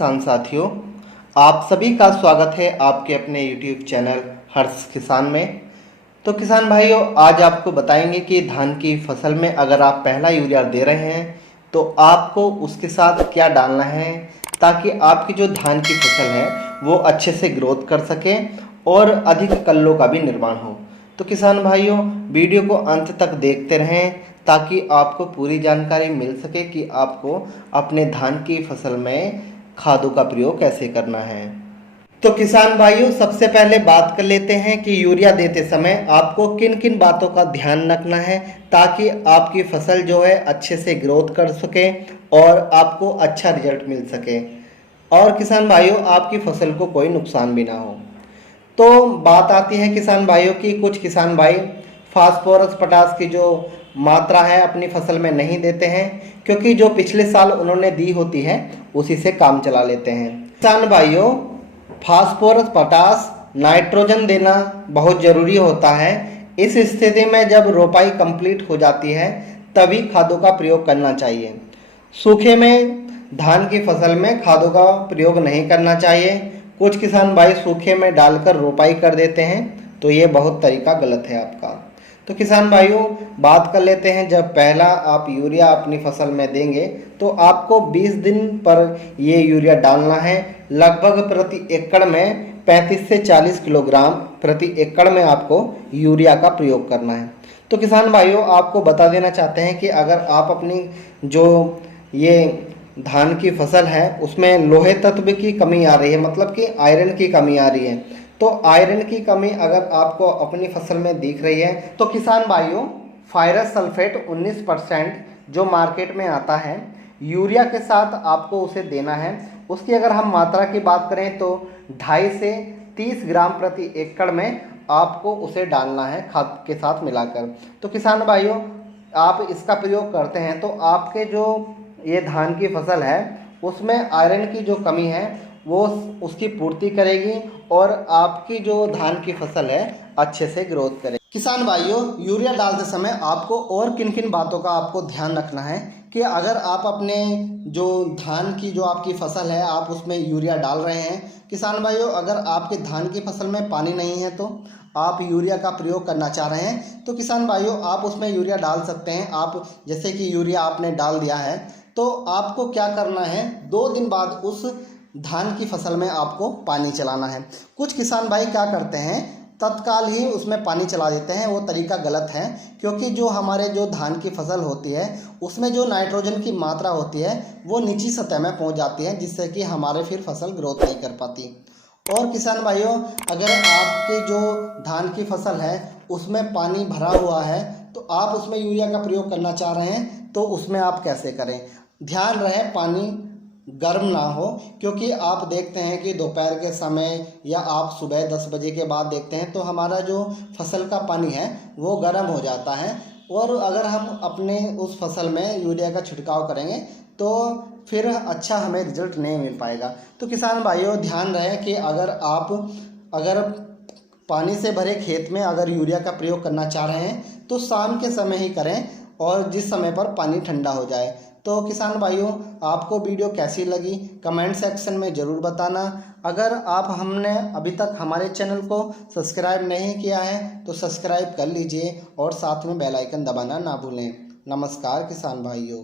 किसान साथियों, आप सभी का स्वागत है आपके अपने YouTube चैनल हर्ष किसान में। तो किसान भाइयों, आज आपको बताएंगे कि धान की फसल में अगर आप पहला यूरिया दे रहे हैं तो आपको उसके साथ क्या डालना है ताकि आपकी जो धान की फसल है वो अच्छे से ग्रोथ कर सके और अधिक कल्लों का भी निर्माण हो। तो किसान भाइयों, वीडियो को अंत तक देखते रहें ताकि आपको पूरी जानकारी मिल सके कि आपको अपने धान की फसल में खादों का प्रयोग कैसे करना है। तो किसान भाइयों, सबसे पहले बात कर लेते हैं कि यूरिया देते समय आपको किन किन बातों का ध्यान रखना है ताकि आपकी फसल जो है अच्छे से ग्रोथ कर सके और आपको अच्छा रिजल्ट मिल सके और किसान भाइयों आपकी फसल को कोई नुकसान भी ना हो। तो बात आती है किसान भाइयों की, कुछ किसान भाई फास्फोरस पोटास की जो मात्रा है अपनी फसल में नहीं देते हैं क्योंकि जो पिछले साल उन्होंने दी होती है उसी से काम चला लेते हैं। किसान भाइयों, फास्फोरस पोटास नाइट्रोजन देना बहुत ज़रूरी होता है। इस स्थिति में जब रोपाई कंप्लीट हो जाती है तभी खादों का प्रयोग करना चाहिए। सूखे में धान की फसल में खादों का प्रयोग नहीं करना चाहिए। कुछ किसान भाई सूखे में डालकर रोपाई कर देते हैं, तो ये बहुत तरीका गलत है आपका। तो किसान भाइयों, बात कर लेते हैं, जब पहला आप यूरिया अपनी फसल में देंगे तो आपको 20 दिन पर ये यूरिया डालना है। लगभग प्रति एकड़ में 35 से 40 किलोग्राम प्रति एकड़ में आपको यूरिया का प्रयोग करना है। तो किसान भाइयों, आपको बता देना चाहते हैं कि अगर आप अपनी जो ये धान की फसल है उसमें लोहे तत्व की कमी आ रही है, मतलब कि आयरन की कमी आ रही है, तो आयरन की कमी अगर आपको अपनी फसल में दिख रही है तो किसान भाइयों फायरस सल्फेट 19% जो मार्केट में आता है यूरिया के साथ आपको उसे देना है। उसकी अगर हम मात्रा की बात करें तो 2.5 से 30 ग्राम प्रति एकड़ में आपको उसे डालना है खाद के साथ मिलाकर। तो किसान भाइयों, आप इसका प्रयोग करते हैं तो आपके जो ये धान की फसल है उसमें आयरन की जो कमी है वो उसकी पूर्ति करेगी और आपकी जो धान की फसल है अच्छे से ग्रोथ करेगी। किसान भाइयों, यूरिया डालते समय आपको और किन किन बातों का आपको ध्यान रखना है कि अगर आप अपने जो धान की जो आपकी फसल है आप उसमें यूरिया डाल रहे हैं। किसान भाइयों, अगर आपके धान की फसल में पानी नहीं है तो आप यूरिया का प्रयोग करना चाह रहे हैं तो किसान भाइयों आप उसमें यूरिया डाल सकते हैं। आप जैसे कि यूरिया आपने डाल दिया है तो आपको क्या करना है, 2 दिन बाद उस धान की फसल में आपको पानी चलाना है। कुछ किसान भाई क्या करते हैं, तत्काल ही उसमें पानी चला देते हैं, वो तरीका गलत है क्योंकि जो हमारे जो धान की फसल होती है उसमें जो नाइट्रोजन की मात्रा होती है वो नीची सतह में पहुंच जाती है जिससे कि हमारे फिर फसल ग्रोथ नहीं कर पाती। और किसान भाइयों, अगर आपकी जो धान की फसल है उसमें पानी भरा हुआ है तो आप उसमें यूरिया का प्रयोग करना चाह रहे हैं तो उसमें आप कैसे करें। ध्यान रहे पानी गर्म ना हो, क्योंकि आप देखते हैं कि दोपहर के समय या आप सुबह 10 बजे के बाद देखते हैं तो हमारा जो फसल का पानी है वो गर्म हो जाता है और अगर हम अपने उस फसल में यूरिया का छिड़काव करेंगे तो फिर अच्छा हमें रिजल्ट नहीं मिल पाएगा। तो किसान भाइयों, ध्यान रहे कि अगर पानी से भरे खेत में अगर यूरिया का प्रयोग करना चाह रहे हैं तो शाम के समय ही करें और जिस समय पर पानी ठंडा हो जाए। तो किसान भाइयों, आपको वीडियो कैसी लगी कमेंट सेक्शन में ज़रूर बताना। अगर आप हमने अभी तक हमारे चैनल को सब्सक्राइब नहीं किया है तो सब्सक्राइब कर लीजिए और साथ में बेल आइकन दबाना ना भूलें। नमस्कार किसान भाइयों।